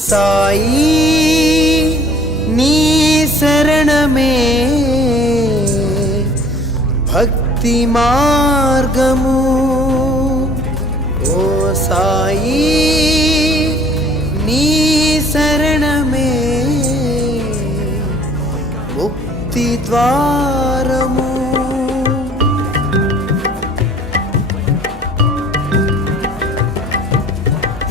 సాయి నీ శరణమే భక్తి మార్గము ఓ సాయి నీ శరణమే ముక్తి ద్వారము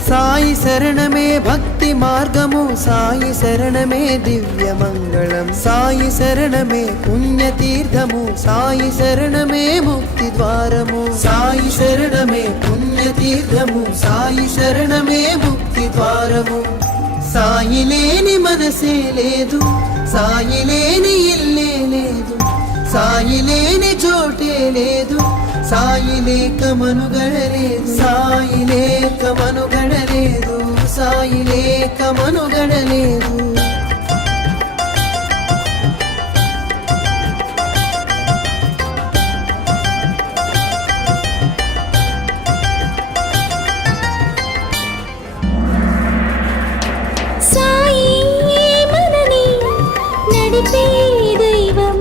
సాయి శరణమే భక్తి మార్గము సాయి శరణమే దివ్య మంగళం సాయి శరణమే పుణ్యతీర్థము సాయి శరణమే ముక్తి ద్వారము సాయి శరణమే పుణ్యతీర్థము సాయి శరణమే ముక్తి ద్వారము సాయి లేని మనసే లేదు సాయి లేని ఇల్లే లేదు సాయి లేని చోటే లేదు సాయి లేక మనుగడలేదు సాయి లేక మనుగడలేదు సాయి లేక మనుగడలేదు సాయి మనని నడిపే దైవం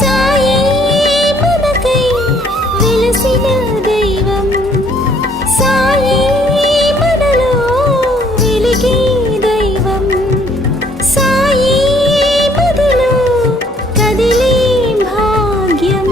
సాయి మనకై వెలసిన దైవం సాయి మనలో వెలిగే దైవం సాయి మదిలో కదిలే భాగ్యం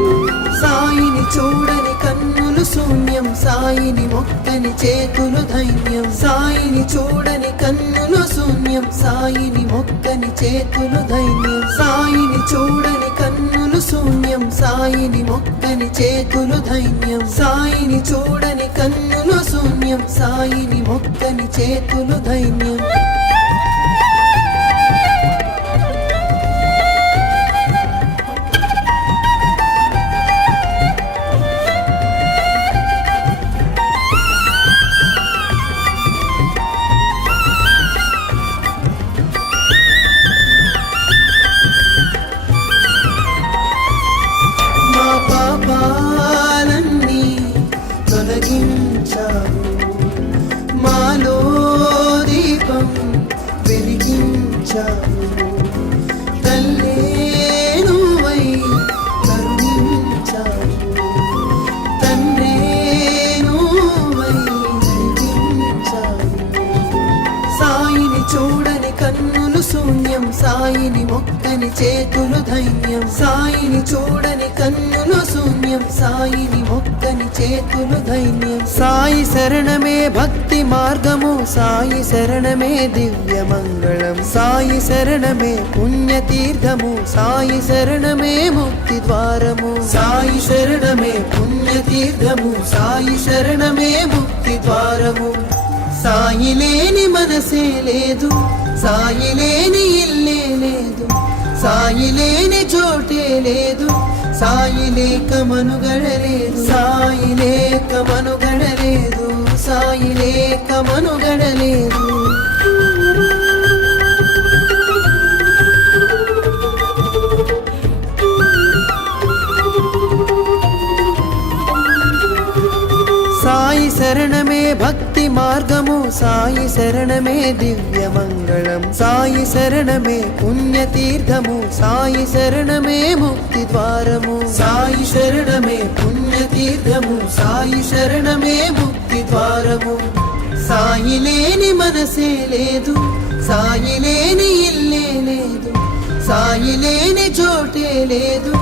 సాయిని చూడని కన్నులు శూన్యం సాయిని మొక్కని చేతులు ధైర్యం సాయిని చూడని కన్నులు శూన్యం సాయిని మొక్కని చేతులు ధైర్యం సాయిని చూడని కన్నులు శూన్యం సాయిని మొక్కని చేతులు ధైర్యం సాయిని చూడని కన్నులు శూన్యం సాయిని మొక్కని చేతులు ధైర్యం పాపాలన్నీ తొలగించావు మాలో దీపం వెలిగించావు తల్లే నువ్వై కరుణించావు తండ్రే నువ్వై నడిపించావు సాయిని చూడని కన్నులు శూన్యం సాయిని మొక్కని చేతులు ధైర్యం సాయిని చూడని కన్నులు శూన్యం సాయిని మొక్కని చేతులు ధైర్యం సాయి శరణమే భక్తి మార్గము సాయి శరణమే దివ్య మంగళం సాయి శరణమే పుణ్యతీర్థము సాయి శరణమే ముక్తి ద్వారము సాయి శరణమే పుణ్యతీర్థము సాయి శరణమే ముక్తి ద్వారము సాయి లేని మనసే లేదు సాయి లేని ఇల్లే లేదు సాయి లేని చోటే లేదు సాయి లేక మనుగడలేదు సాయి లేక మనుగడలేదు సాయి లేక మనుగడలేదు సాయి శరణమే భక్తి మార్గము సాయి శరణమే దివ్య మంగళం సాయి శరణమే పుణ్యతీర్థము సాయి శరణమే ముక్తి ద్వారము సాయి శరణమే పుణ్యతీర్థము సాయి శరణమే ముక్తి ద్వారము సాయి లేని మనసే లేదు సాయి లేని ఇల్లే లేదు సాయి లేని చోటే లేదు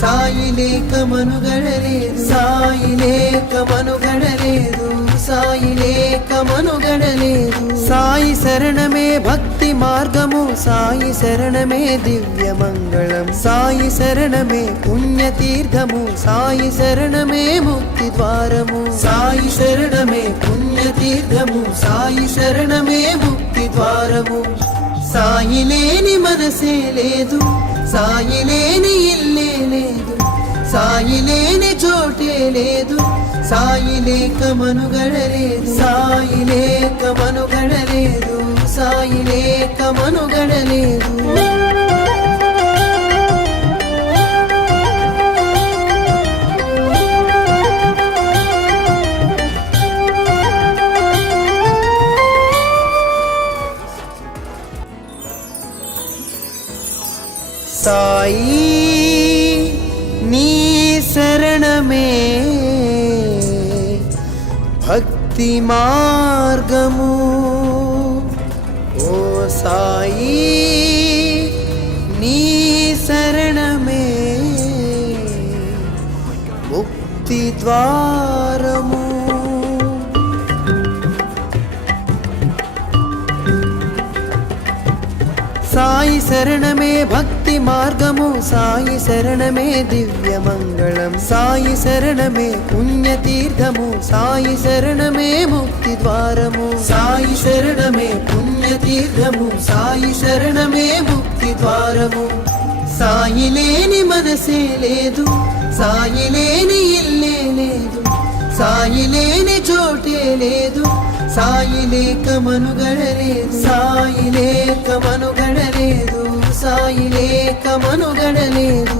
సాయి లేక మనుగడలేదు సాయి లేక మనుగడలేదు సాయి లేక మనుగడలేదు సాయి శరణమే భక్తి మార్గము సాయి శరణమే దివ్య మంగళం సాయి శరణమే పుణ్యతీర్థము సాయి శరణమే ముక్తి ద్వారము సాయి శరణమే పుణ్యతీర్థము సాయి శరణమే ముక్తి ద్వారము సాయి లేని మనసే లేదు సాయి లేని ఇల్లే లేదు సాయి లేని చోటే లేదు సాయి లేక మనుగడలేదు సాయి లేక మనుగడలేదు సాయి లేక మనుగడలేదు సాయి నీ శరణమే భక్తి మార్గము ఓ సాయి నీ శరణమే ముక్తి ద్వారము సాయి శరణమే భక్తి మార్గము సాయి శరణమే దివ్య మంగళం సాయి శరణమే పుణ్యతీర్థము సాయి శరణమే ముక్తి ద్వారము సాయి శరణమే పుణ్యతీర్థము సాయి శరణమే ముక్తి ద్వారము సాయి లేని మనసే లేదు సాయి లేని ఇల్లే లేదు సాయి లేని చోటే లేదు సాయి లేక మనుగడలేదు సాయి లేక మనుగడలేదు సాయి లేక మనుగడలేదు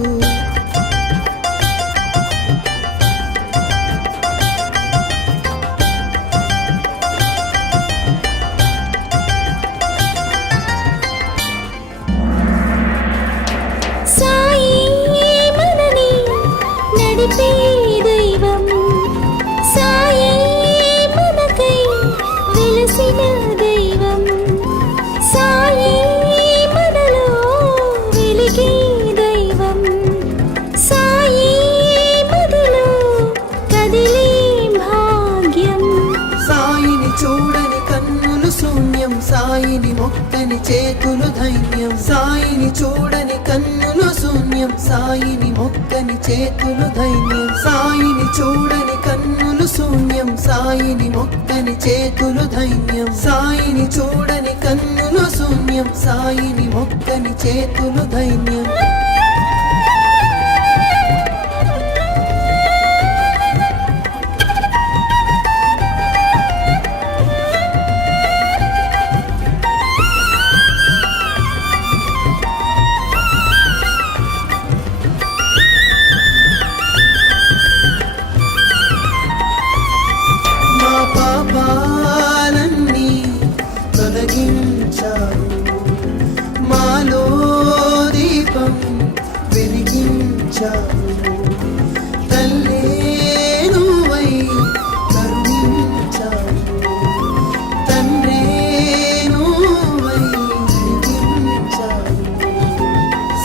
సాయి మనని నడిపే దైవం సాయి మనకై వెలసిన దైవం సాయి మనలో వెలిగే దైవం సాయి మదిలో కదిలే భాగ్యం సాయిని చూడని కన్నులు శూన్యం సాయిని మొక్కని చేతులు ధైర్యం సాయిని చూడని కన్నులు శూన్యం సాయిని మొక్కని చేతులు ధైర్యం సాయిని చూడని కన్నులు శూన్యం సాయిని మొక్కని చేతులు ధైర్యం సాయిని చూడని కన్నులు శూన్యం సాయిని మొక్కని చేతులు ధైర్యం మా పాపాలన్నీ తొలగించావు మాలో దీపం వెలిగించావు తల్లే నువ్వై కరుణించావు తండ్రే నువ్వై వెలిగించావు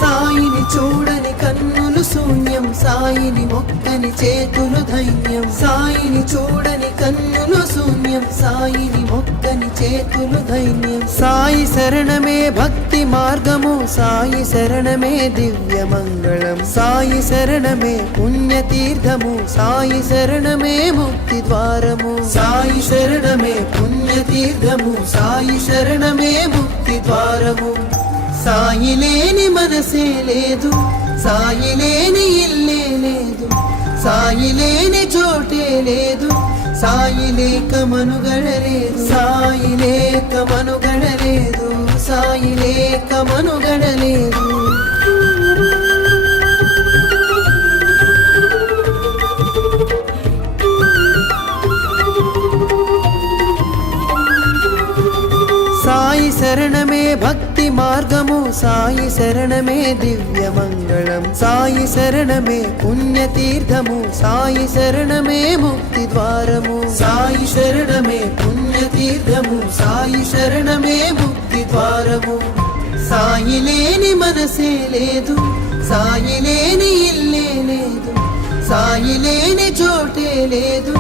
సాయిని చూడని కన్నులు శూన్యం సాయిని మొక్కని చేతులు ధైర్యం సాయిని చూడని కన్నులు శూన్యం సాయిని మొక్కని చేతులు ధైర్యం సాయి శరణమే భక్తి మార్గము సాయి శరణమే దివ్య మంగళం సాయి శరణమే పుణ్యతీర్థము సాయి శరణమే ముక్తి ద్వారము సాయి శరణమే పుణ్యతీర్థము సాయి శరణమే ముక్తి ద్వారము సాయి లేని మనసే లేదు సాయి లేని ఇల్లే లేదు సాయి లేని చోటే లేదు సాయి లేక మనుగడలేదు సాయి లేక మనుగడలేదు సాయి లేక మనుగడలేదు సాయి శరణమే భక్తి మార్గము సాయి శరణమే దివ్య మంగళం సాయి శరణమే పుణ్యతీర్థము సాయి శరణమే ముక్తి ద్వారము సాయి శరణమే పుణ్యతీర్థము సాయి శరణమే ముక్తి ద్వారము సాయి లేని మనసే లేదు సాయి లేని ఇల్లే లేదు సాయి లేని చోటే లేదు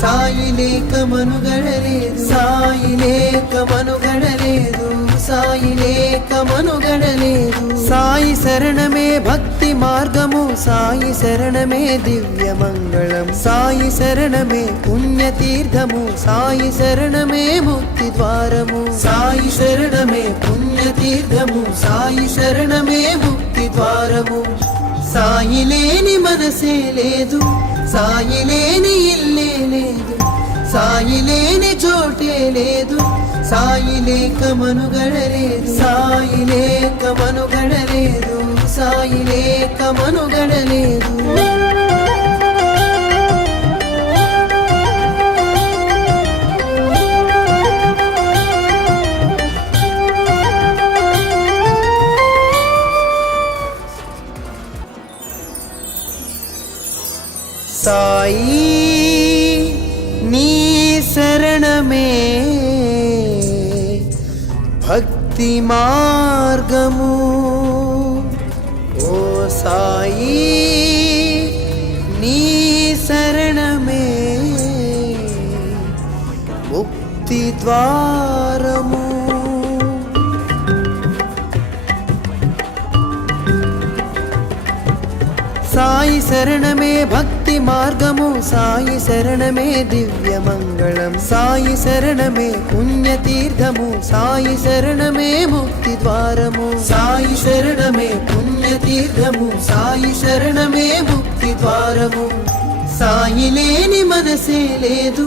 సాయి లేక మనుగడలేదు సాయి లేక మనుగడలేదు సాయి లేక మనుగడలేదు సాయి శరణమే భక్తి మార్గము సాయి శరణమే దివ్య మంగళం సాయి శరణమే పుణ్యతీర్థము సాయి శరణమే ముక్తి ద్వారము సాయి శరణమే పుణ్యతీర్థము సాయి శరణమే ముక్తి ద్వారము సాయి లేని మనసే లేదు సాయి లేని ఇల్లే లేదు సాయి లేని చోటే లేదు సాయి లేక మనుగడలేదు సాయి లేక మనుగడలేదు సాయి లేక మనుగడలేదు భక్తి మార్గము ఓ సాయి నీ శరణమే ముక్తి ద్వారము. సాయి శరణమే భక్తి మార్గము, సాయి శరణమే దివ్య మంగళం, సాయి శరణమే పుణ్యతీర్థము, సాయి శరణమే ముక్తి ద్వారము, సాయి శరణమే పుణ్యతీర్థము, సాయి శరణమే ముక్తి ద్వారము. సాయి లేని మనసే లేదు,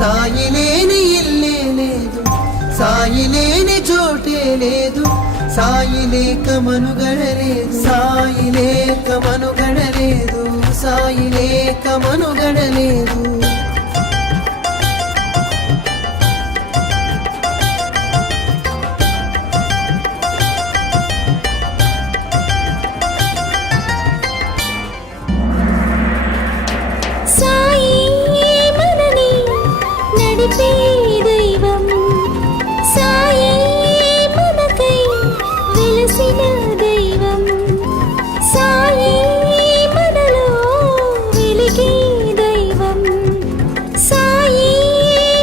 సాయి లేని ఇల్లే లేదు, సాయి లేని చోటే లేదు, సాయి లేక మనుగడలేదు, సాయి లేక మనుగడలేదు, సాయి లేక మనుగడలేదు. సాయి మనని నడిపే దైవం, సాయి మనకై వెలసిన దైవం, సాయి మనలో వెలిగే దైవం, సాయి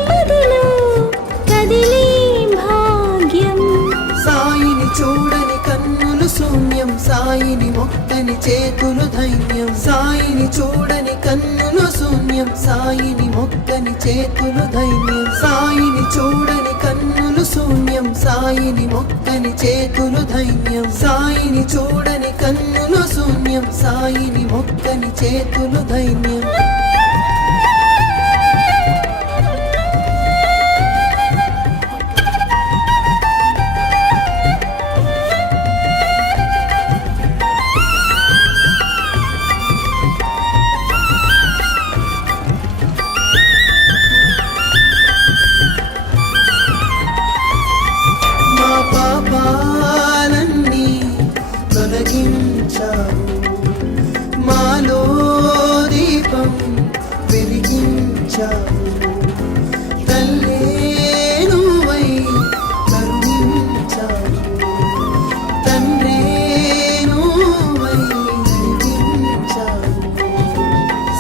మదిలో కదిలే భాగ్యం. సాయిని చూడని కన్నులు శూన్యం, సాయిని మొక్కని చేతులు ధైర్యం, సాయిని చూడని కన్నులు శూన్యం, సాయిని మొక్కని చేతులు ధైర్యం, సాయిని చూడని కన్నులు శూన్యం, సాయిని మొక్కని చేతులు ధైర్యం, సాయిని చూడని కన్నులు శూన్యం, సాయిని మొక్కని చేతులు ధైర్యం. మా పాపాలన్నీ తొలగించావు, మాలో దీపం వెలిగించావు, తల్లే నువ్వై కరుణించావు, తండ్రే నువ్వై నడిపించావు.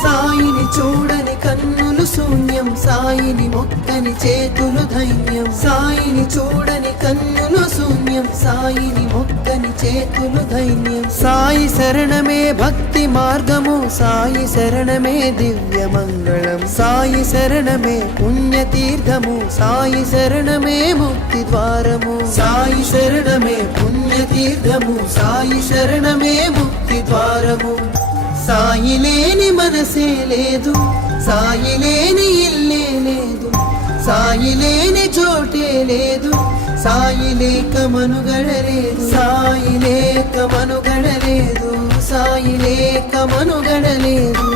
సాయిని చూడని కన్నులు శూన్యం, సాయిని మొక్కని చేతులు ధైర్యం, సాయిని చూడని కన్నులు శూన్యం, సాయిని మొక్కని చేతులు ధైర్యం. సాయి శరణమే భక్తి మార్గము, సాయి శరణమే దివ్య మంగళం, సాయి శరణమే పుణ్యతీర్థము, సాయి శరణమే ముక్తి ద్వారము, సాయి శరణమే పుణ్యతీర్థము, సాయి శరణమే ముక్తి ద్వారము. సాయి లేని మనసే లేదు, సాయి లేని ఇల్లే లేదు, సాయి లేని చోటే లేదు, సాయి లేక మనుగడలేదు, సాయి లేక మనుగడలేదు, సాయి లేక మనుగడలేదు.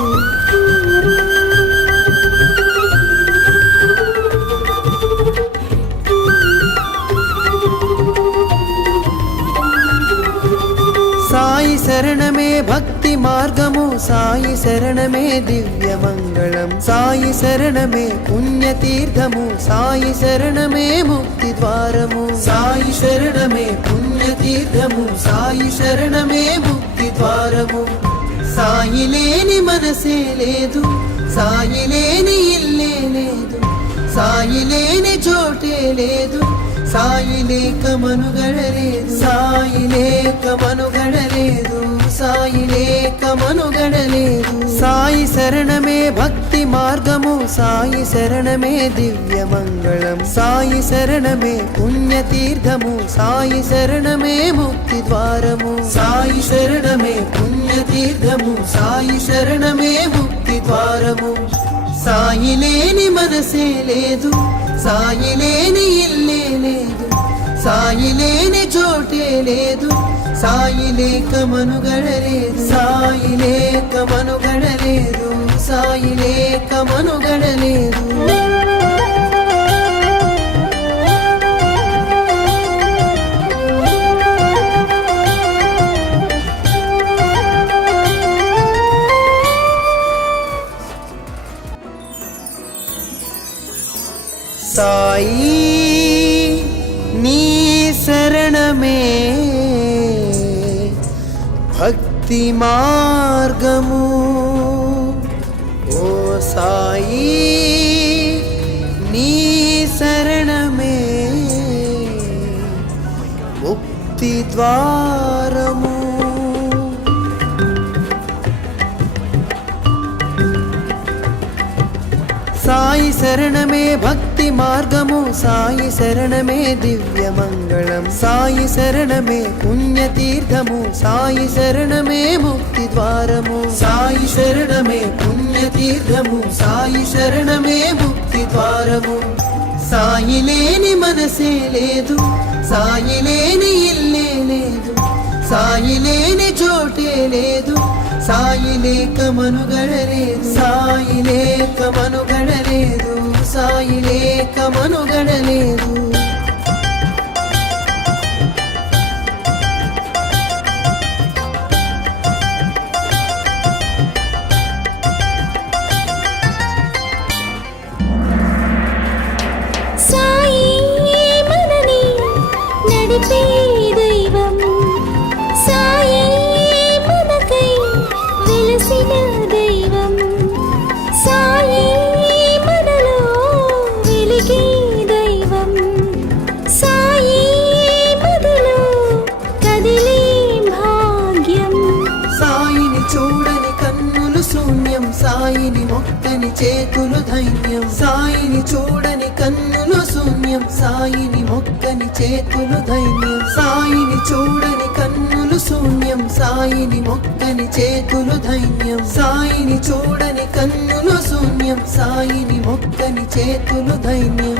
సాయి శరణమే భక్తి మార్గము, సాయి శరణమే దివ్య మంగళం, సాయి శరణమే పుణ్యతీర్థము, సాయి శరణమే ముక్తి ద్వారము, సాయి శరణమే పుణ్యతీర్థము, సాయి శరణమే ముక్తి ద్వారము. సాయి లేని మనసే లేదు, సాయి లేని ఇల్లే లేదు, సాయి లేని చోటే లేదు, సాయి లేక మనుగడలేదు, సాయి లేక మనుగడలేదు, సాయి లేక మనుగడలేదు. సాయి శరణమే భక్తి మార్గము, సాయి శరణమే దివ్య మంగళం, సాయి శరణమే పుణ్యతీర్థము, సాయి శరణమే ముక్తి ద్వారము, సాయి శరణమే పుణ్యతీర్థము, సాయి శరణమే ముక్తి ద్వారము. సాయి లేని మనసే లేదు, సాయి లేని ఇల్లే లేదు, సాయి లేని చోటే లేదు, సాయి లేక మనుగడలేదు, సాయి లేక మనుగడలేదు, సాయి లేక మనుగడలేదు. సాయి నీ ముక్తి మార్గము. ఓ సాయి నీ శరణమే ముక్తి ద్వారము. సాయి శరణమే భక్తి మార్గము, సాయి శరణమే దివ్య మంగళం, సాయి శరణమే పుణ్యతీర్థము, సాయి శరణమే ముక్తి ద్వారము. సాయి శరణమే పుణ్యతీర్థము, సాయి శరణమే ముక్తి ద్వారము. సాయి లేని మనసే లేదు, సాయి లేని ఇల్లే లేదు, సాయి లేని చోటే లేదు, సాయి లేక మనుగడలేదు, సాయి లేక మనుగడలేదు, సాయి లేక మనుగడలేదు. సాయి మనని నడిపే దైవం, సాయి మనకై వెలసిన దైవం, సాయి మనలో వెలిగే దైవం, సాయి మనలో కదిలే భాగ్యం. సాయిని చూడని కన్నులు శూన్యం, సాయిని మొక్కని చేతులు ధైర్యం, సాయిని చూడని కన్నులు శూన్యం, సాయిని మొక్కని చేతులు ధైర్యం, సాయిని చూడని కన్నులు శూన్యం, సాయిని మొక్కని చేతులు ధైర్యం, సాయిని చూడని కన్నులు శూన్యం, సాయిని మొక్కని చేతులు ధైర్యం.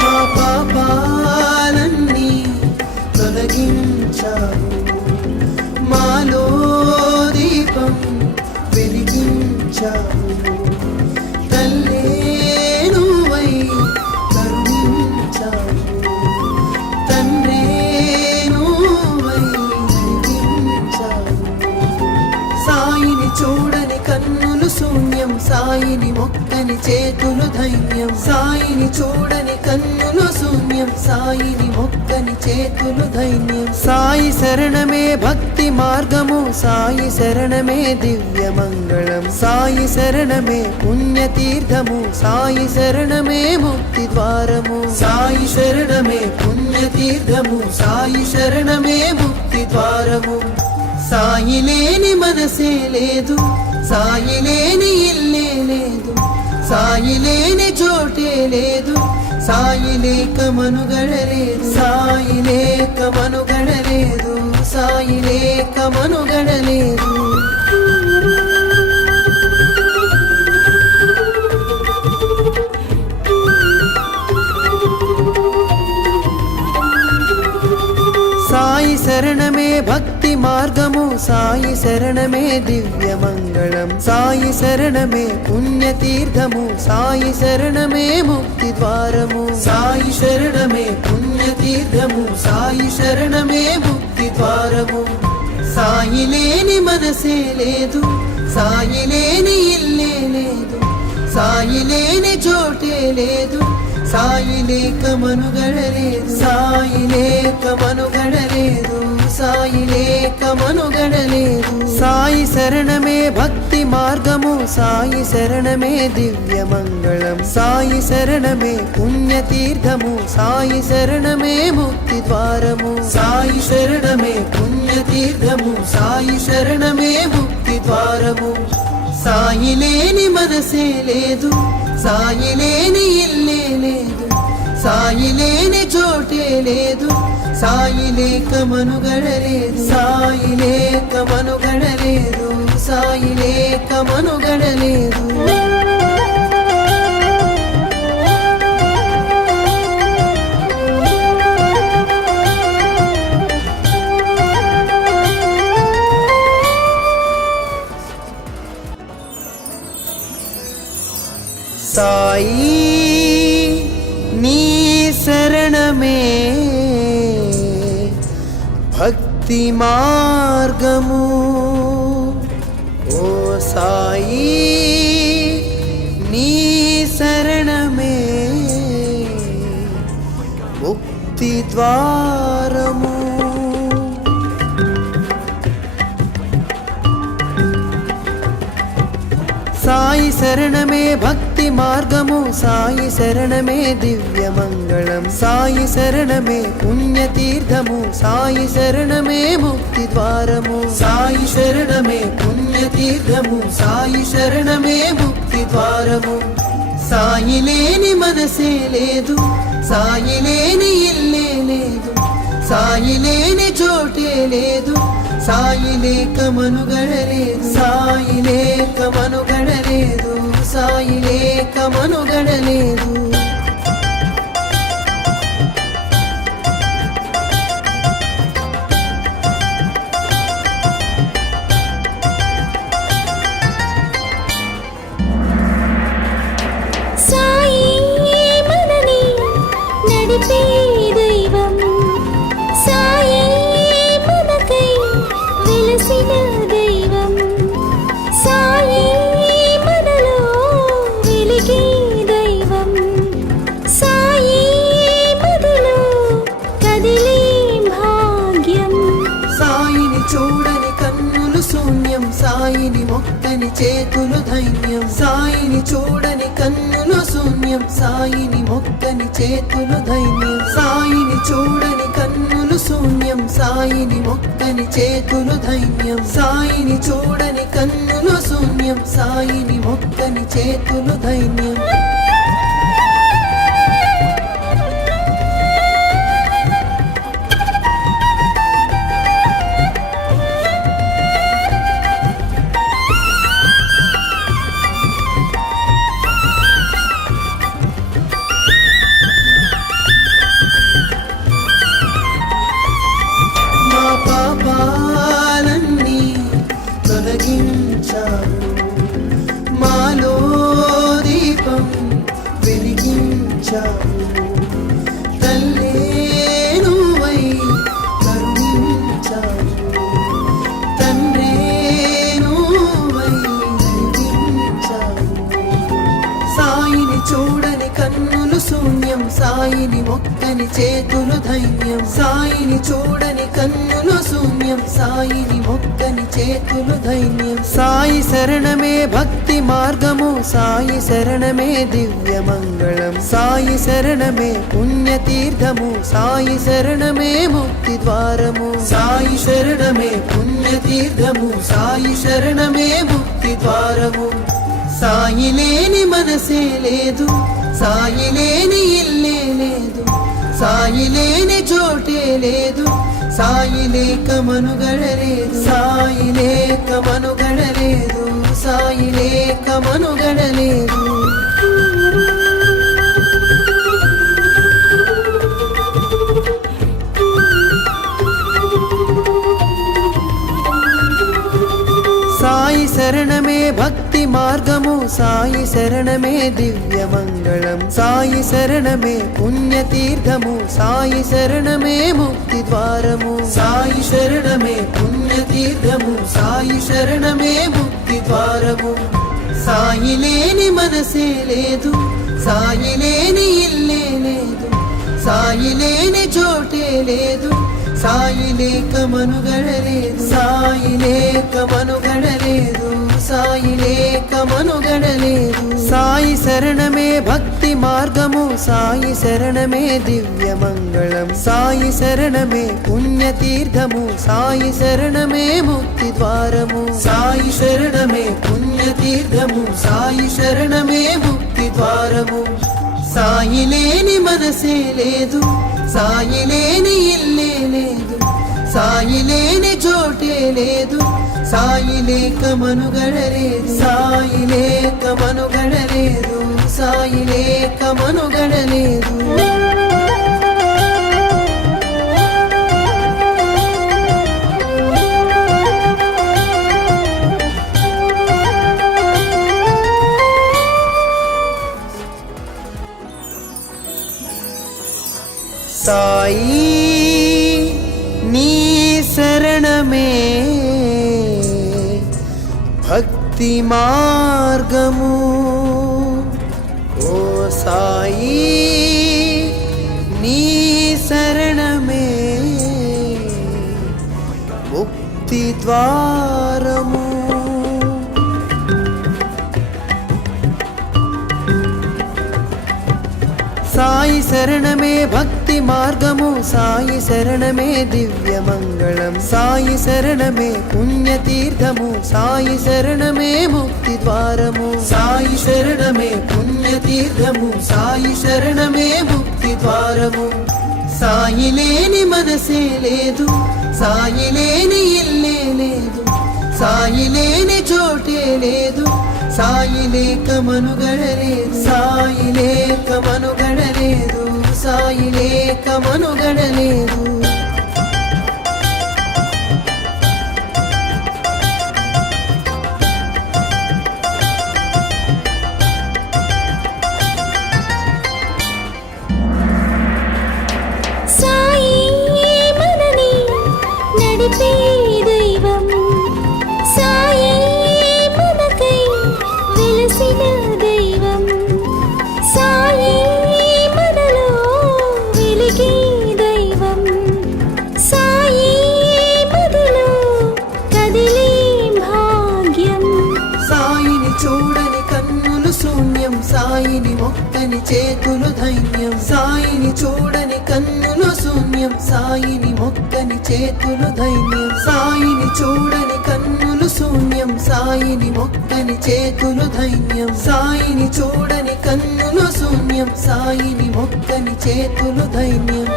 మా పాపాలన్నీ తొలగించావు, మాలో దీపం వెలిగించావు, తల్లే నువ్వై కరుణించావు, తండ్రే నువ్వై నడిపించావు. సాయిని చూడని కన్నులు శూన్యం, సాయిని మొక్కని చేతులు ధైర్యం, సాయిని చూడని కన్నులు శూన్యం, సాయిని మొక్కని చేతులు ధైర్యం. సాయి శరణమే భక్తి మార్గము, సాయి శరణమే దివ్య మంగళం, సాయి శరణమే పుణ్యతీర్థము, సాయి శరణమే ముక్తి ద్వారము. సాయి శరణమే పుణ్యతీర్థము, సాయి శరణమే ముక్తి ద్వారము. సాయి లేని మనసే లేదు, సాయి లేని ఇల్లే లేదు, సాయి లేని చోటే లేదు, సాయి లేక మనుగడలేదు, సాయి లేక మనుగడలేదు, సాయి లేక మనుగడలేదు. సాయి శరణమే భక్తి మార్గము, సాయి శరణమే దివ్య మంగళం, సాయి శరణమే పుణ్యతీర్థము, సాయి శరణమే ముక్తి ద్వారము. సాయి శరణమే పుణ్యతీర్థము, సాయి శరణమే ముక్తి ద్వారము. సాయి లేని మనసే లేదు, సాయి లేని ఇల్లే లేదు, సాయి లేని చోటే లేదు, సాయి లేక మనుగడలేదు, సాయి లేక మనుగడలేదు, సాయి లేక మనుగడలేదు. సాయి శరణమే భక్తి మార్గము, సాయి శరణమే దివ్య మంగళం, సాయి శరణమే పుణ్యతీర్థము, సాయి శరణమే ముక్తి ద్వారము. సాయి శరణమే పుణ్యతీర్థము, సాయి శరణమే ముక్తి ద్వారము. సాయి లేని మనసే లేదు, సాయి లేని ఇల్లే లేదు, సాయి లేని చోటే లేదు, సాయి లేక మనుగడలేదు, సాయి లేక మనుగడలేదు, సాయి లేక మనుగడలేదు. సాయి నీ శరణమే ముక్తి మార్గము. ఓ సాయి నీ శరణమే ముక్తి ద్వారము. సాయి శరణమే భక్తి మార్గము, సాయి శరణమే దివ్యమంగళం, సాయి శరణమే పుణ్యతీర్థము, సాయి శరణమే ముక్తి ద్వారము. సాయి శరణమే పుణ్యతీర్థము, సాయి శరణమే ముక్తి ద్వారము. సాయి లేని మనసే లేదు, సాయి లేని ఇల్లే లేదు, సాయి లేని చోటే లేదు, సాయి లేక మనుగడలేదు, సాయి లేక మనుగడలేదు, సాయి లేక మనుగడలేదు. సాయి మనని నడిపే దైవం, సాయి మనకై వెలసిన దైవం, సాయి మనలో వెలిగే దైవం, సాయి మదిలో కదిలే భాగ్యం. సాయిని చూడని కన్నులు శూన్యం, సాయిని మొక్కని చేతులు ధైర్యం, సాయిని చూడని కన్నులు శూన్యం, సాయిని మొక్కని చేతులు ధైర్యం, సాయిని చూడని కన్నులు శూన్యం, సాయిని మొక్కని చేతులు ధైర్యం, సాయిని చూడని కన్నులు శూన్యం, సాయిని మొక్కని చేతులు ధైర్యం. మా పాపాలన్నీ తొలగించావు, మాలో దీపం వెలిగించావు, తల్లే నువ్వై కరుణించావు, తండ్రే నువ్వై నడిపించావు. సాయిని చూడని కన్నులు శూన్యం, సాయిని మొక్కని చేతులు ధైర్యం, సాయిని చూడని కన్నులు శూన్యం, సాయిని మొక్కని చేతులు ధైర్యం. సాయి శరణమే భక్తి మార్గము, సాయి శరణమే దివ్యమంగళం, సాయి శరణమే పుణ్యతీర్థము, సాయి శరణమే ముక్తి ద్వారము. సాయి శరణమే పుణ్యతీర్థము, సాయి శరణమే ముక్తి ద్వారము. సాయి లేని మనసే లేదు, సాయి లేని ఇల్లే లేదు, సాయి లేని చోటే లేదు, సాయి లేక మనుగడలేదు, సాయి లేక మనుగడలేదు, సాయి లేక మనుగడలేదు. సాయి శరణమే భక్తి మార్గము, సాయి శరణమే దివ్యమంగళం, సాయి శరణమే పుణ్యతీర్థము, సాయి శరణమే ముక్తి ద్వారము. సాయి శరణమే పుణ్యతీర్థము, సాయి శరణమే ముక్తి ద్వారము. సాయి లేని మనసే లేదు, సాయి లేని ఇల్లే లేదు, సాయి లేని చోటే లేదు, సాయి లేక మనుగడలేదు, సాయి లేక మనుగడలేదు, సాయి లేక మనుగడలేదు. సాయి శరణమే భక్తి మార్గము, సాయి శరణమే దివ్యమంగళం, సాయి శరణమే పుణ్యతీర్థము, సాయి శరణమే ముక్తి ద్వారము. సాయి శరణమే పుణ్యతీర్థము, సాయి శరణమే ముక్తి ద్వారము. సాయి లేని మనసే లేదు, సాయి లేని ఇల్లే లేదు, సాయి లేని చోటే లేదు, సాయి లేక మనుగడలేదు, సాయి లేక మనుగడలేదు, సాయి లేక మనుగడలేదు. సాయి నీ శరణమే భక్తి మార్గము ఓ సాయి నీ శరణమే ముక్తి ద్వారము. సాయి శరణమే భక్తి మార్గము, సాయి శరణమే దివ్య మంగళం, సాయి శరణమే పుణ్యతీర్థము, సాయి శరణమే ముక్తి ద్వారము. సాయి శరణమే పుణ్యతీర్థము, సాయి శరణమే ముక్తి ద్వారము. సాయి లేని మనసే లేదు, సాయి లేని ఇల్లే లేదు, సాయి లేని చోటే లేదు, సాయి లేక మనుగడలేదు, సాయి లేక మనుగడలేదు, సాయి లేక మనుగడలేదు. సాయి మనని నడిపే దైవం, సాయి మనకై వెలసిన దైవం, సాయి మనలో వెలిగే దైవం, సాయి మదిలో కదిలే భాగ్యం. సాయిని చూడని కన్నులు శూన్యం, సాయిని మొక్కని చేతులు ధైన్యం, సాయిని చూడని కన్నులు శూన్యం, సాయిని మొక్కని చేతులు ధైన్యం, సాయిని చూడని కన్నులు శూన్యం, సాయిని మొక్కని చేతులు ధైన్యం, సాయిని చూడని కన్నులు శూన్యం, సాయిని మొక్కని చేతులు ధైన్యం.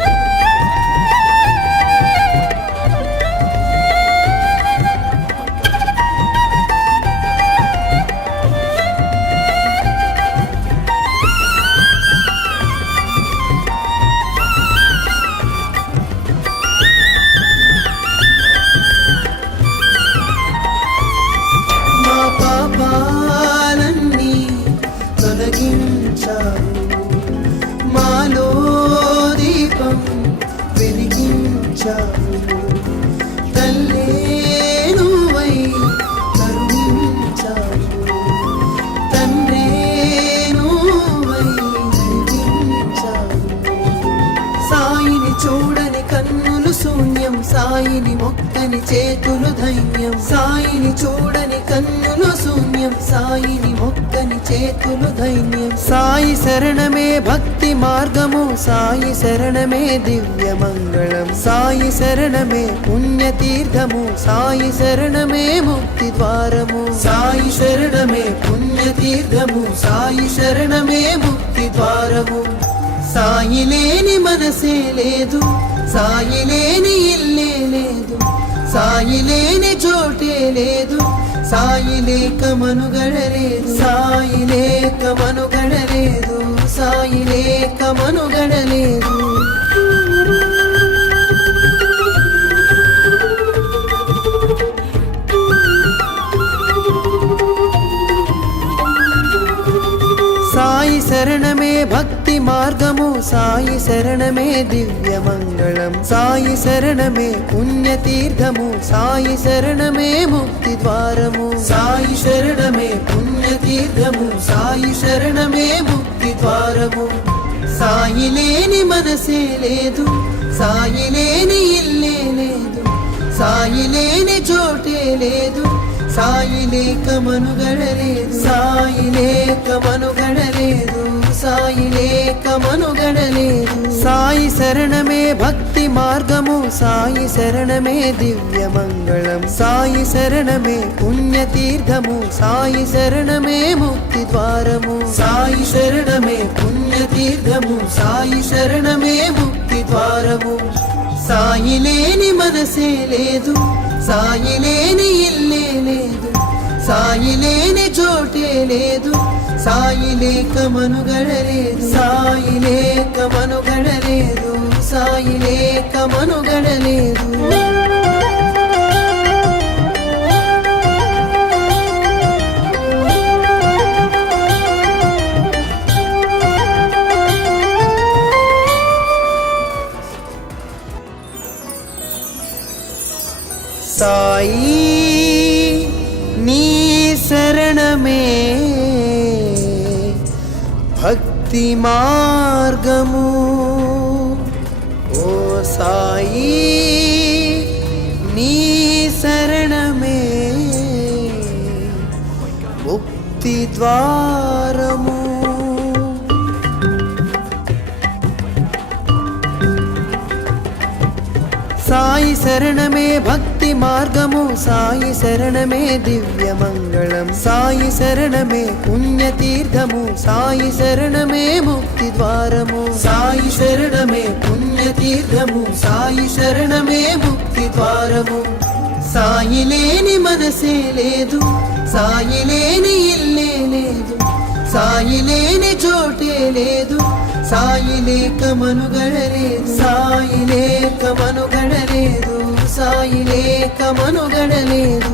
మా పాపాలన్నీ తొలగించావు, మాలో దీపం వెలిగించావు, తల్లే నువ్వై కరుణించావు, తండ్రే నువ్వై నడిపించావు. సాయిని చూడని కన్నులు శూన్యం, సాయిని మొక్కని చేతులు ధైన్యం, సాయిని చూడని కన్నులు శూన్యం, సాయిని మొక్కని చేతులు ధైన్యం. సాయి శరణమే భక్తి మార్గము, సాయి శరణమే దివ్య మంగళం, సాయి శరణమే పుణ్యతీర్థము, సాయి శరణమే ముక్తి ద్వారము. సాయి శరణమే పుణ్యతీర్థము, సాయి శరణమే ముక్తి ద్వారము. సాయి లేని మనసే లేదు, సాయి లేని ఇల్లే లేదు, సాయి లేని చోటే లేదు, సాయి లేక మనుగడలేదు, సాయి లేక మనుగడలేదు, సాయి లేక మనుగడలేదు. సాయి శరణమే భక్తి మార్గము, సాయి శరణమే దివ్య మంగళం, సాయి శరణమే పుణ్యతీర్థము, సాయి శరణమే ముక్తి ద్వారము. సాయి శరణమే పుణ్యతీర్థము, సాయి శరణమే ముక్తి ద్వారము. సాయి లేని మనసే లేదు, సాయి లేని ఇల్లే లేదు, సాయి లేని చోటే లేదు, సాయి లేక మనుగడలేదు, సాయి లేక మనుగడలేదు, సాయి లేక మనుగడలేదు. సాయి శరణమే భక్తి మార్గము, సాయి శరణమే దివ్య మంగళం, సాయి శరణమే పుణ్యతీర్థము, సాయి శరణమే ముక్తి ద్వారము. సాయి శరణమే పుణ్యతీర్థము, సాయి శరణమే ముక్తి ద్వారము. సాయి లేని మనసే లేదు, సాయి లేని ఇల్లే లేదు, సాయి లేని చోటే లేదు, సాయి లేక మనుగడలేదు, సాయి లేక మనుగడలేదు, సాయి లేక మనుగడలేదు. సాయి నీ శరణమే భక్తి మార్గము ఓ సాయి నీ శరణమే ముక్తి ద్వారము సాయి శరణమే భక్తి మార్గము సాయి శరణమే దివ్య మంగళం సాయి శరణమే పుణ్యతీర్థము సాయి శరణమే ముక్తి ద్వారము సాయి శరణమే పుణ్యతీర్థము సాయి శరణమే ముక్తి ద్వారము సాయి లేని మనసే లేదు సాయి లేని ఇల్లే లేదు సాయి లేని చోటే లేదు సాయి లేక మనుగడలేదు సాయి లేక మనుగడలేదు సాయి లేక మనుగడలేదు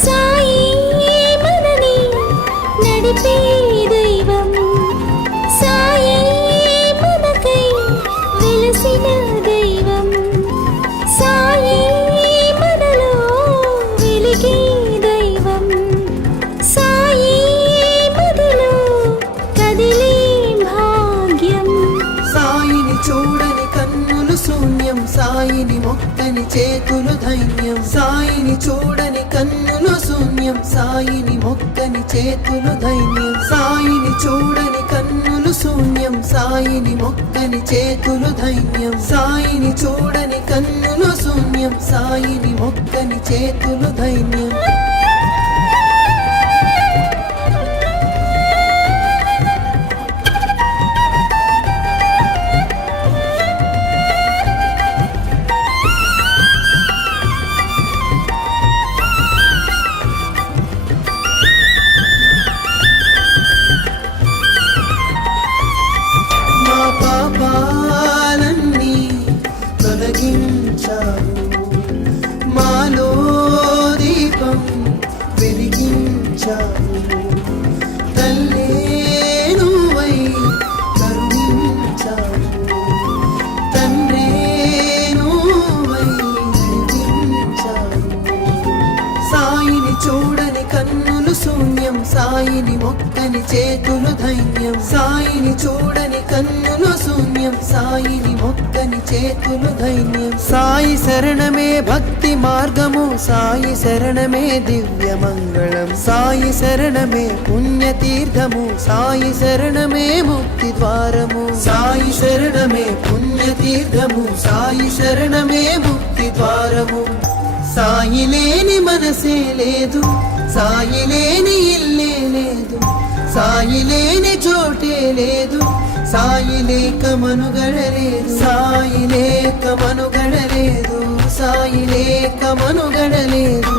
సాయి మనని నడిపే దైవం సాయి మనకై వెలసిన దైవం సాయి మనలో వెలిగే దైవం సాయి మనలో కదిలే భాగ్యం సాయిని చూడని కన్నులు శూన్యం సాయిని మొక్కని చేతులు ధైన్యం సాయిని చూడని కన్నులు శూన్యం సాయిని మొక్కని చేతులు ధైన్యం సాయిని చూడని కన్నులు శూన్యం సాయిని మొక్కని చేతులు ధైన్యం సాయిని చూడని కన్నులు శూన్యం సాయిని మొక్కని చేతులు ధైన్యం మా పాపాలన్నీ తొలగించావు మాలో దీపం వెలిగించావు తల్లే నువ్వై కరుణించావు తండ్రే నువ్వై నడిపించావు సాయిని చూడని కన్నులు శూన్యం సాయిని మొక్కని చేతులు ధైన్యం సాయిని చూడని కన్నులు శూన్యం సాయిని మొక్కని చేతులు ధైన్యం సాయి శరణమే భక్తి మార్గము సాయి శరణమే దివ్య మంగళం సాయి శరణమే పుణ్యతీర్థము సాయి శరణమే ముక్తి ద్వారము సాయి శరణమే పుణ్యతీర్థము సాయి శరణమే ముక్తి ద్వారము సాయి లేని మనసే లేదు సాయి లేని ఇల్లే లేదు సాయి లేని చోటే లేదు సాయి లేక మనుగడలేదు సాయి లేక మనుగడలేదు సాయి లేక మనుగడలేదు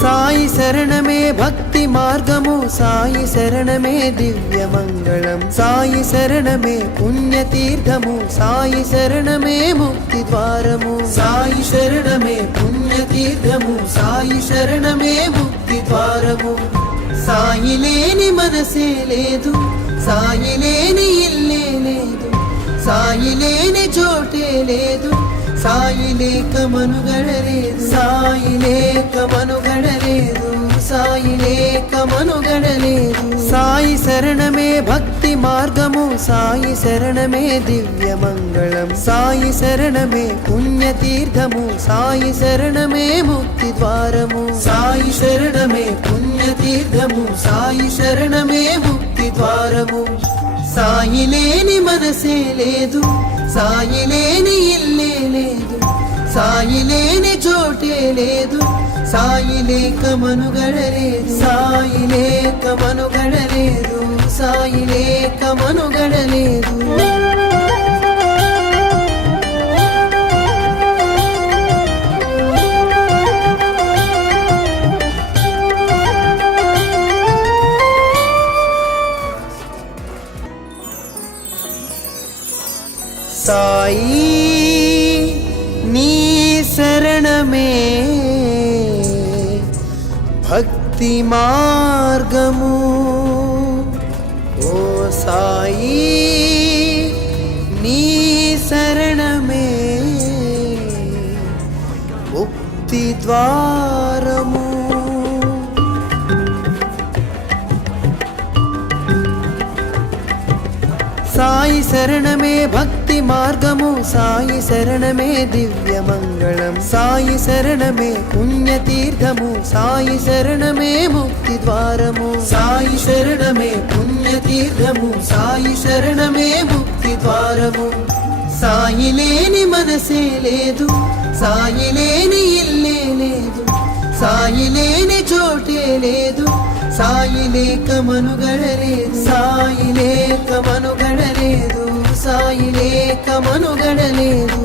సాయి శరణమే భక్తి మార్గము సాయి శరణమే దివ్య మంగళం సాయి శరణమే పుణ్యతీర్థము సాయి శరణమే ముక్తి ద్వారము సాయి శరణమే పుణ్యతీర్థము సాయి శరణమే ముక్తి ద్వారము సాయి లేని మనసే లేదు సాయి లేని ఇల్లే లేదు సాయి లేని చోటే లేదు సాయి లేక మనుగడలేదు సాయి లేక మనుగడలేదు సాయి లేక మనుగడలేదు సాయి శరణమే భక్తి మార్గము సాయి శరణమే దివ్య మంగళం సాయి శరణమే పుణ్యతీర్థము సాయి శరణమే ముక్తి ద్వారము సాయి శరణమే పుణ్యతీర్థము సాయి శరణమే ముక్తి ద్వారము సాయి లేని మనసే లేదు సాయి లేని ఇల్లే లేదు సాయి లేని చోటే లేదు సాయి లేక మనుగడలేదు సాయి లేక మనుగడలేదు సాయి లేక మనుగడలేదు సాయి నీ శరణమే భక్తి మార్గము. ఓ సాయి నీ శరణమే ముక్తి ద్వారము. సాయి శరణమే భక్తి మార్గము, సాయి శరణమే దివ్య మంగళం, సాయి శరణమే పుణ్యతీర్థము, సాయి శరణమే ముక్తి ద్వారము. సాయి శరణమే పుణ్యతీర్థము, సాయి శరణమే ముక్తి ద్వారము. సాయి లేని మనసే లేదు, సాయి లేని ఇల్లే లేదు, సాయి లేని చోటే లేదు, సాయి లేక మనుగడలేదు, సాయి లేక మనుగడలేదు, సాయి లేక మనుగడలేదు.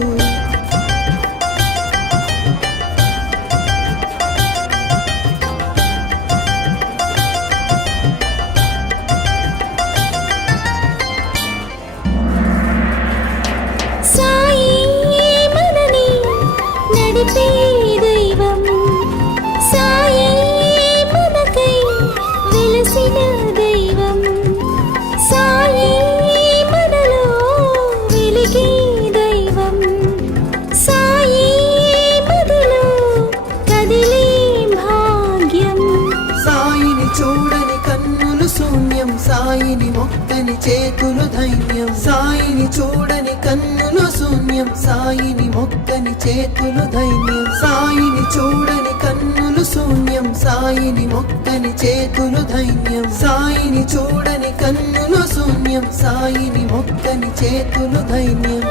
సాయి మనని నడిపే దైవం, సాయి మనకై వెలసిన దైవం, సాయి మనలో వెలిగే దైవం, సాయి మదిలో కదిలే భాగ్యం. సాయిని చూడని కన్నులు శూన్యం, సాయిని మొక్కని చేతులు ధైర్యం, సాయిని చూడని కన్నులు శూన్యం, సాయిని మొక్కని చేతులు ధైర్యం, సాయిని చూడని కన్నులు శూన్యం, సాయిని మొక్కని చేతులు ధైర్యం, సాయిని చూడని కన్నులు శూన్యం, సాయిని మొక్కని చేతులు ధైర్యం.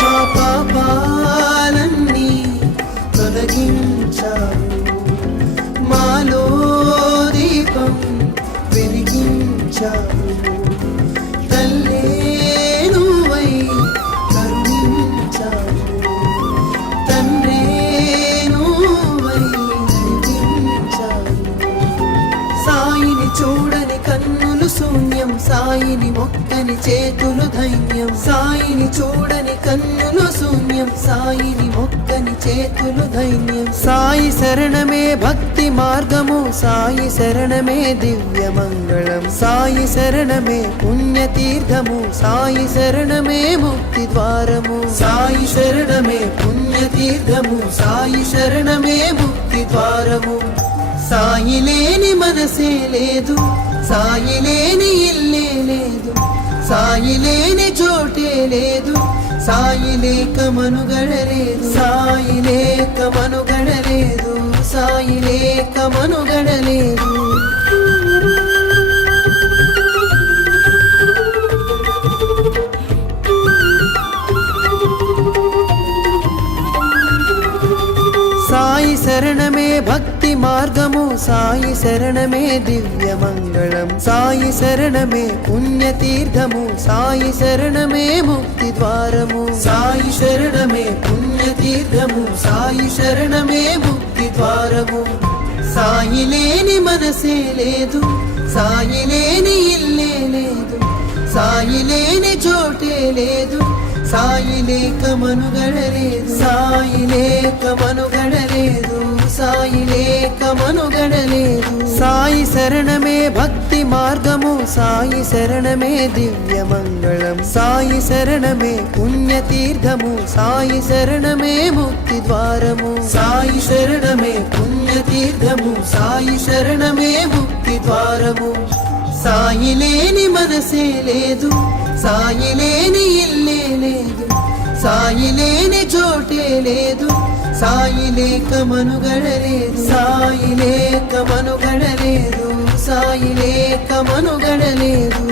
మా పాపాలన్నీ తొలగించావు, మాలో దీపం వెలిగించావు, తల్లే నువ్వై కరుణించావు, తండ్రే నువ్వై నడిపించావు. సాయిని చూడని కన్నులు శూన్యం, సాయిని మొక్కని చేతులు ధైర్యం, సాయిని చూడని కన్నులు శూన్యం, సాయిని మొక్కని చేతులు ధైర్యం. సాయి శరణమే భక్తి మార్గము, సాయి శరణమే దివ్య మంగళం, సాయి శరణమే పుణ్యతీర్థము, సాయి శరణమే ముక్తి ద్వారము. సాయి శరణమే పుణ్యతీర్థము, సాయి శరణమే ముక్తి ద్వారము. సాయి లేని మనసే లేదు, సాయి లేని ఇల్లే లేదు, సాయి లేని చోటే లేదు, సాయి లేక మనుగడలేదు, సాయి లేక మనుగడలేదు, సాయి లేక మనుగడలేదు. సాయి శరణమే భక్తి మార్గము, సాయి శరణమే దివ్య మంగళం, సాయి శరణమే పుణ్యతీర్థము, సాయి శరణమే ముక్తి ద్వారము. సాయి శరణమే పుణ్యతీర్థము, సాయి శరణమే ముక్తి ద్వారము. సాయి లేని మనసే లేదు, సాయి లేని ఇల్లే లేదు, సాయి లేని చోటే లేదు, సాయి లేక మనుగడలేదు, సాయి లేక మనుగడలేదు, సాయి లేక మనుగడలేదు. సాయి శరణమే భక్తి మార్గము, సాయి శరణమే దివ్య మంగళం, సాయి శరణమే పుణ్యతీర్థము, సాయి శరణమే ముక్తి ద్వారము. సాయి శరణమే పుణ్యతీర్థము, సాయి శరణమే ముక్తి ద్వారము. సాయి లేని మనసే లేదు, సాయి లేని ఇల్లే లేదు, సాయి లేని చోటే లేదు, సాయి లేక మనుగడలేదు, సాయి లేక మనుగడలేదు, సాయి లేక మనుగడలేదు.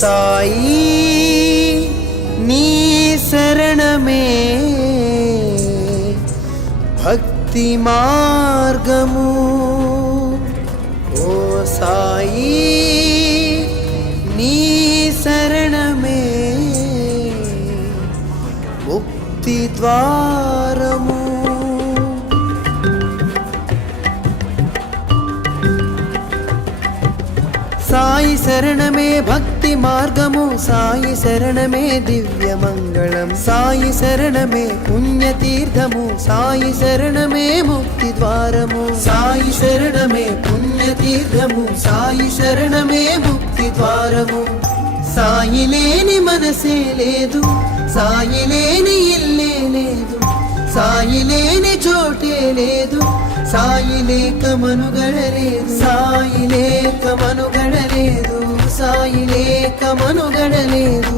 సాయి నీ శరణమే భక్తి మార్గము. ఓ సాయి నీ శరణమే ముక్తి ద్వారము. సాయి శరణమే భక్తి మార్గము, సాయి శరణమే దివ్య మంగళం, సాయి శరణమే పుణ్యతీర్థము, సాయి శరణమే ముక్తి ద్వారము. సాయి శరణమే పుణ్యతీర్థము, సాయి శరణమే ముక్తి ద్వారము. సాయి లేని మనసే లేదు, సాయి లేని ఇల్లే లేదు, సాయి లేని చోటే లేదు, సాయి లేక మనుగడలేదు, సాయి లేక మనుగడలేదు, సాయి లేక మనుగడలేదు.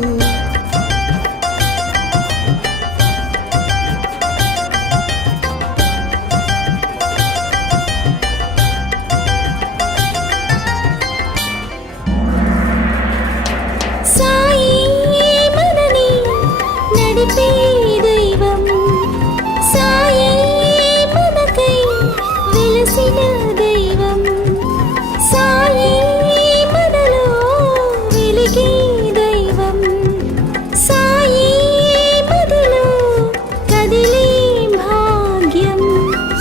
సాయి మనని నడిపే దైవం, సాయి మనకై వెలసిన దైవం, సాయి మనలో వెలిగే దైవం, సాయి మదిలో కదిలే భాగ్యం.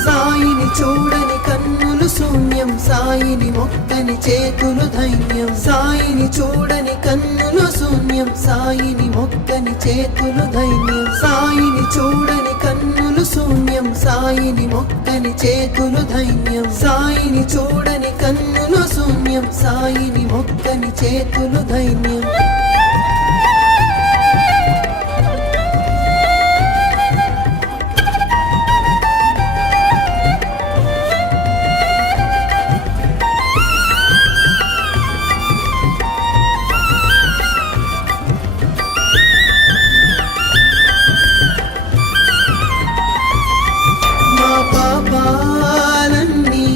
సాయిని చూడని కన్నులు శూన్యం, సాయిని మొక్కని చేతులు ధైర్యం, సాయిని చూడని కన్నులు శూన్యం, సాయిని మొక్కని చేతులు ధైర్యం, సాయిని చూడని కన్నులు శూన్యం, సాయిని మొక్కని చేతులు ధైర్యం, సాయిని చూడని కన్నులు శూన్యం, సాయిని మొక్కని చేతులు ధైర్యం. మా పాపాలన్నీ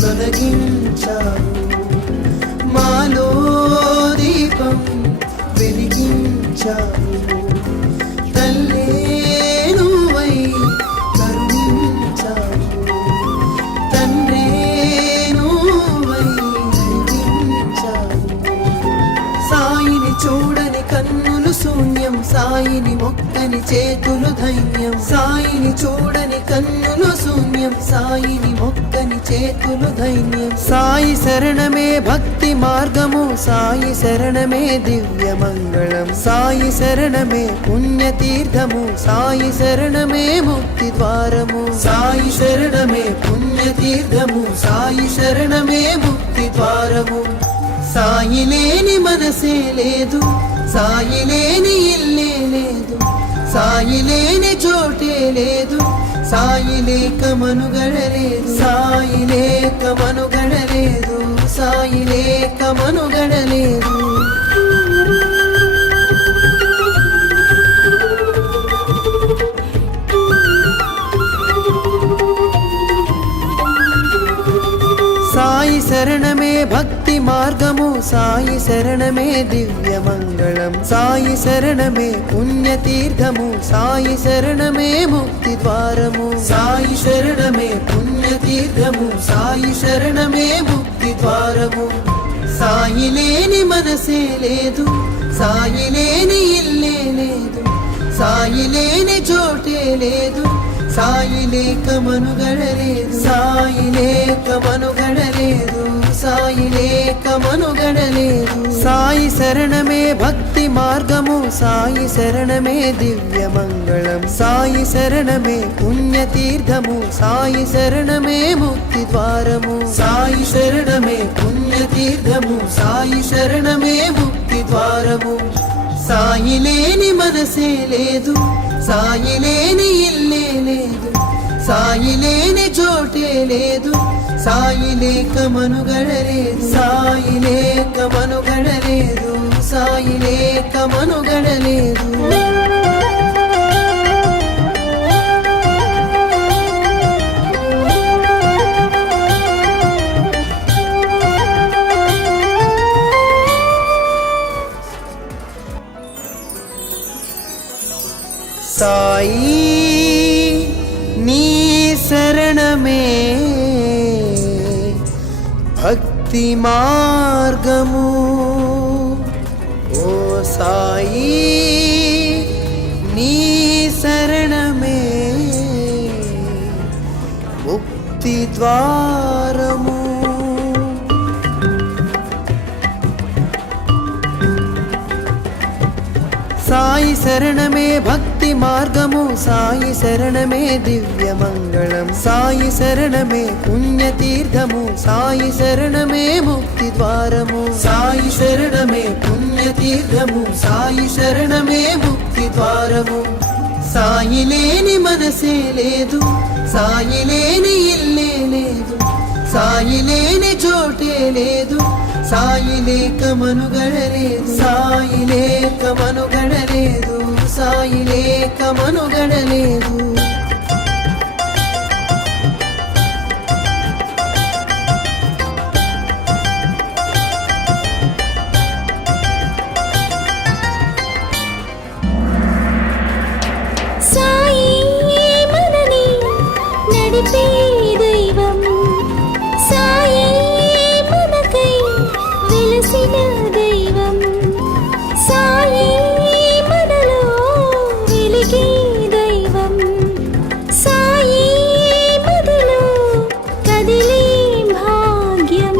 తొలగించావు, మాలో దీపం వెలిగించావు, తల్లే నువ్వై కరుణించావు, తండ్రే నువ్వై నడిపించావు. సాయిని చూడని కన్నులు శూన్యం, సాయిని మొక్కని చేతులు ధైర్యం, సాయిని చూడని కన్నులు శూన్యం, సాయిని మొక్కని చేతులు ధైర్యం. సాయి శరణమే భక్తి మార్గము, సాయి శరణమే దివ్య మంగళం, సాయి శరణమే పుణ్యతీర్థము, సాయి శరణమే ముక్తి ద్వారము. సాయి శరణమే పుణ్యతీర్థము, సాయి శరణమే ముక్తి ద్వారము. సాయి లేని మనసే లేదు, సాయి లేని ఇల్లే లేదు, సాయి లేని చోటే లేదు, సాయి లేక మనుగడలేదు, సాయి లేక మనుగడలేదు, సాయి లేక మనుగడలేదు. సాయి శరణమే భక్తి మార్గము, సాయి శరణమే దివ్య మంగళం, సాయి శరణమే పుణ్యతీర్థము, సాయి శరణమే ముక్తి ద్వారము. సాయి శరణమే పుణ్యతీర్థము, సాయి శరణమే ముక్తి ద్వారము. సాయి లేని మనసే లేదు, సాయి లేని ఇల్లే లేదు, సాయి లేని చోటే లేదు, సాయి లేక మనుగడలేదు, సాయి లేక మనుగడలేదు, సాయి లేక మనుగడలేదు. సాయి శరణమే భక్తి మార్గము, సాయి శరణమే దివ్య మంగళం, సాయి శరణమే పుణ్యతీర్థము, సాయి శరణమే ముక్తి ద్వారము. సాయి శరణమే పుణ్యతీర్థము, సాయి శరణమే ముక్తి ద్వారము. సాయి లేని మనసే లేదు, సాయి లేని ఇల్లే లేదు, సాయి లేని చోటే లేదు, సాయి లేక మనుగడలేదు, సాయి లేక మనుగడలేదు, సాయి లేక మనుగడలేదు. భక్తి మార్గము ఓ సాయి నీ శరణమే ముక్తి ద్వారము. సాయి శరణమే భక్తి మార్గము, సాయి శరణమే దివ్య మంగళం, సాయి శరణమే పుణ్యతీర్థము, సాయి శరణమే ముక్తి ద్వారము. సాయి శరణమే పుణ్యతీర్థము, సాయి శరణమే ముక్తి ద్వారము. సాయి లేని మనసే లేదు, సాయి లేని ఇల్లే లేదు, సాయి లేని చోటే లేదు, సాయి లేక మనుగడలేదు, సాయి లేక మనుగడలేదు, సాయి లేక మనుగడలేదు. సాయి మనని నడిపే దైవం, సాయి మనకై వెలసిన దైవం, సాయి మనలో వెలిగే దైవం, సాయి మదిలో కదిలే భాగ్యం.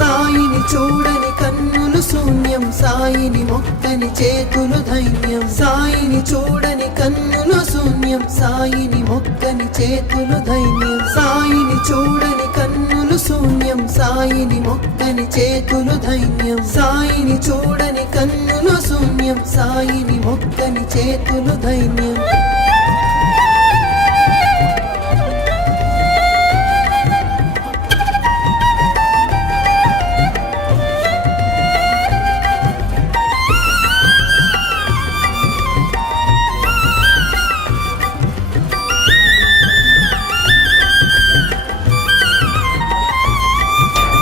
సాయిని చూడని కన్నులు శూన్యం, సాయిని మొక్కని చేతులు ధైర్యం, సాయిని చూడని కన్నులు శూన్యం, సాయిని మొక్కని చేతులు ధైర్యం, సాయిని చూడని కన్నులు శూన్యం, సాయిని మొక్కని చేతులు ధైర్యం, సాయిని చూడని కన్నులు శూన్యం, సాయిని మొక్కని చేతులు ధైర్యం.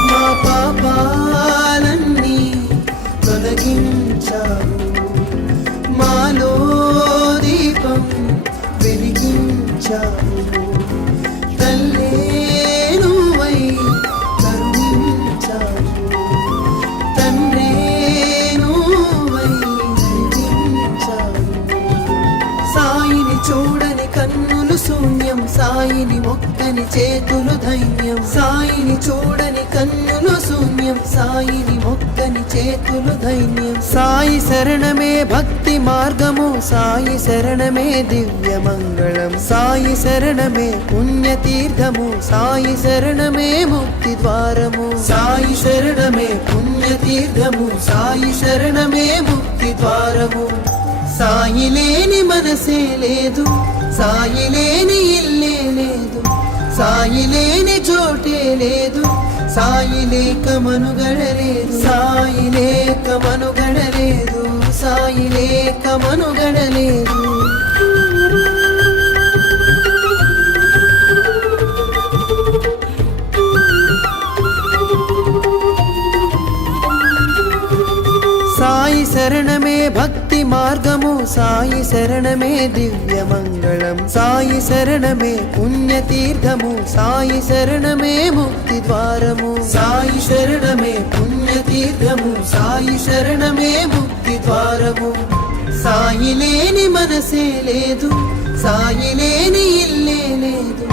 మా పాపాలన్నీ తొలగించావు, మాలో దీపం వెలిగించావు, తల్లే నువ్వై కరుణించావు, తండ్రే నువ్వై నడిపించావు. సాయిని చూడని కన్నులు శూన్యం, సాయిని మొక్కని చేతులు ధైర్యం, సాయిని చూడని కన్నులు శూన్యం, సాయిని మొక్కని చేతులు ధైర్యం. సాయి శరణమే భక్తి మార్గము, సాయి శరణమే దివ్య మంగళం, సాయి శరణమే పుణ్యతీర్థము, సాయి శరణమే ముక్తి ద్వారము. సాయి శరణమే పుణ్యతీర్థము, సాయి శరణమే ముక్తి ద్వారము. సాయి లేని మనసే లేదు, సాయి లేని ఇల్లే లేదు, సాయి లేని చోటే లేదు, సాయి లేక మనుగడలేదు, సాయి లేక మనుగడలేదు, సాయి లేక మనుగడలేదు. సాయి శరణమే భక్తి మార్గము, సాయి శరణమే దివ్య మంగళం, సాయి శరణమే పుణ్యతీర్థము, సాయి శరణమే ముక్తి ద్వారము. సాయి శరణమే పుణ్యతీర్థము, సాయి శరణమే ముక్తి ద్వారము. సాయి లేని మనసే లేదు, సాయి లేని ఇల్లే లేదు,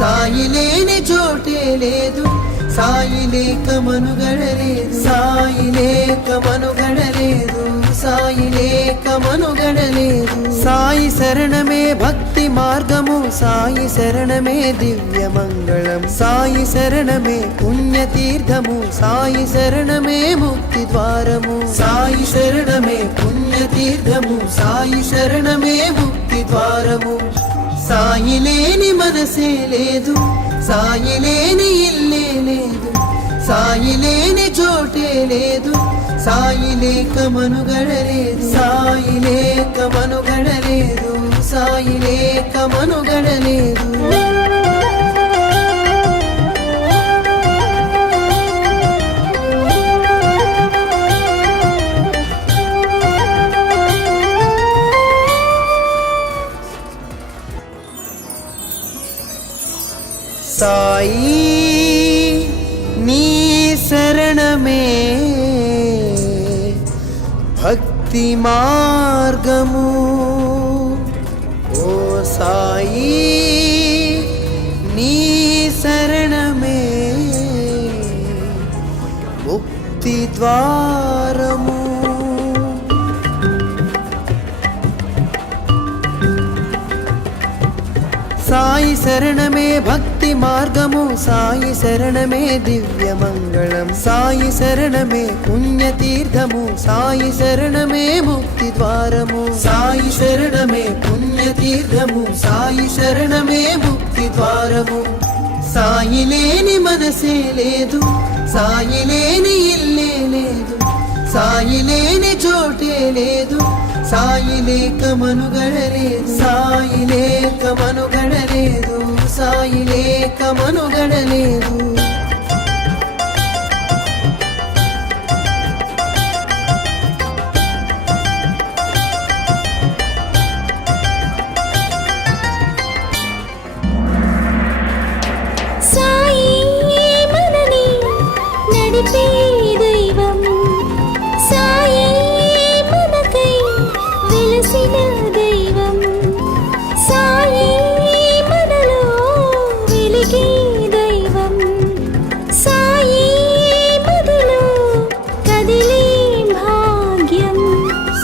సాయి లేని చోటే లేదు, సాయి లేక మనుగడలేదు, సాయి లేక మనుగడలేదు, సాయి లేక మనుగడలేదు. సాయి శరణమే భక్తి మార్గము, సాయి శరణమే దివ్య మంగళం, సాయి శరణమే పుణ్యతీర్థము, సాయి శరణమే ముక్తి ద్వారము. సాయి శరణమే పుణ్యతీర్థము, సాయి శరణమే ముక్తి ద్వారము. సాయి లేని మనసే లేదు, సాయి లేని ఇల్లే లేదు, సాయి లేని చోటే లేదు, సాయి లేక మనుగడలేదు, సాయి లేక మనుగడలేదు, సాయి లేక మనుగడలేదు. సాయి నీ శరణమే భక్తి మార్గము ఓ సాయి నీ శరణమే ముక్తి ద్వారము సాయి శరణమే భక్తి మార్గము సాయి శరణమే దివ్య మంగళం సాయి శరణమే పుణ్యతీర్థము సాయి శరణమే ముక్తి ద్వారము సాయి శరణమే పుణ్యతీర్థము సాయి శరణమే ముక్తి ద్వారము సాయి లేని మనసే లేదు సాయి లేని ఇల్లే లేదు సాయి లేని చోటే లేదు సాయి లేక మనుగడలేదు సాయి లేక మనుగడలేదు సాయి లేక మనుగడలేదు సాయి మనని నడిపే దైవం సాయి మనకై వెలసిన దైవం సాయి మనలో వెలిగే దైవం సాయి మదిలో కదిలే భాగ్యం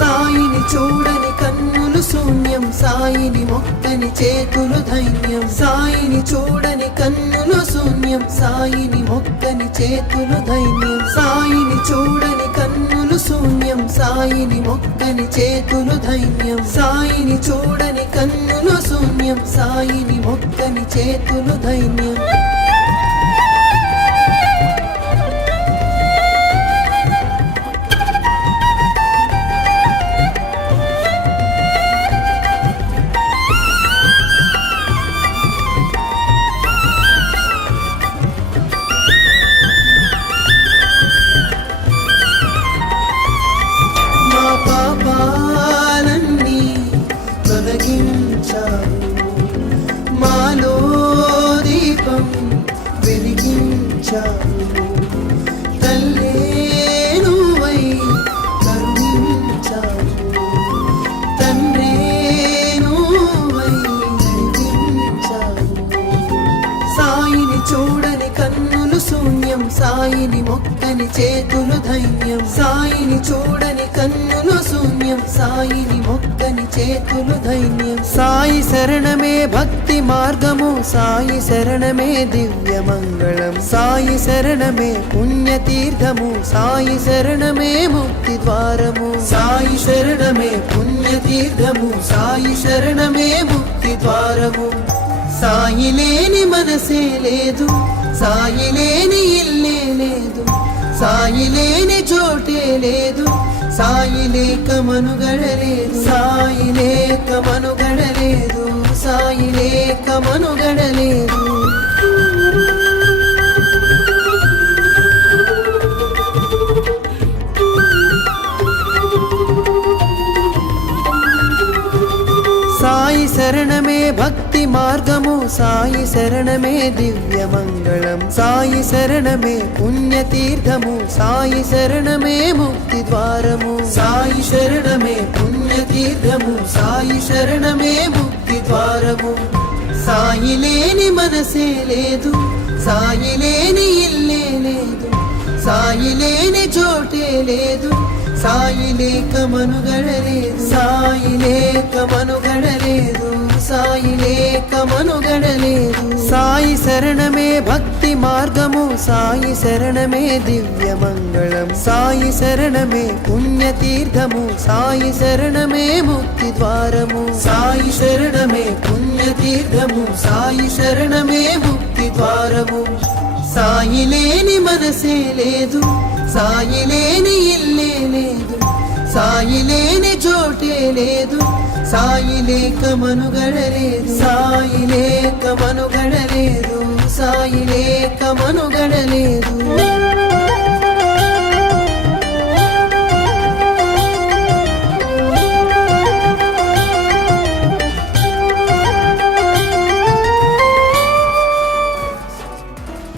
సాయిని చూడని కన్నులు శూన్యం సాయిని మొక్కని చేతులు ధైర్యం సాయిని చూడని కన్నులు శూన్యం సాయిని మొక్కని చేతులు ధైర్యం సాయిని చూడని కన్నులు శూన్యం సాయిని మొక్కని చేతులు ధైర్యం సాయిని చూడని కన్నులు శూన్యం సాయిని మొక్కని చేతులు ధైర్యం మా పాపాలన్నీ తొలగించావు మాలో దీపం వెలిగించావు తల్లే నువ్వై కరుణించావు తండ్రే నువ్వై నడిపించావు సాయిని చూడని కన్నులు శూన్యం సాయిని మొక్కని చేతులు ధైర్యం సాయిని చూడని కన్నులు శూన్యం సాయిని మొక్కని చేతులు ధైర్యం సాయి శరణమే భక్తి మార్గము సాయి శరణమే దివ్య మంగళం సాయి శరణమే పుణ్యతీర్థము సాయి శరణమే ముక్తి ద్వారము సాయి శరణమే పుణ్యతీర్థము సాయి శరణమే ముక్తి ద్వారము సాయి లేని మనసే లేదు సాయి లేని ఇల్లే లేదు సాయి లేని చోటే లేదు సాయి లేక మనుగడలేదు సాయి లేక మనుగడలేదు సాయి లేక మనుగడలేదు సాయి శరణమే భక్తి మార్గము సాయి శరణమే దివ్య మంగళం సాయి శరణమే పుణ్యతీర్థము సాయి శరణమే ముక్తి ద్వారము సాయి శరణమే పుణ్యతీర్థము సాయి శరణమే ముక్తి ద్వారము సాయి లేని మనసే లేదు సాయి లేని ఇల్లే లేదు సాయి లేని చోటే లేదు సాయి లేక మనుగడలేదు సాయి లేక మనుగడలేదు సాయి లేక మనుగడలేదు సాయి శరణమే భక్తి మార్గము సాయి శరణమే దివ్య మంగళం సాయి శరణమే పుణ్యతీర్థము సాయి శరణమే ముక్తి ద్వారము సాయి శరణమే పుణ్యతీర్థము సాయి శరణమే ముక్తి ద్వారము సాయి లేని మనసే లేదు సాయి లేని ఇల్లే లేదు సాయి లేని చోటే లేదు సాయి లేక మనుగడలేదు సాయి లేక మనుగడలేదు సాయి లేక మనుగడలేదు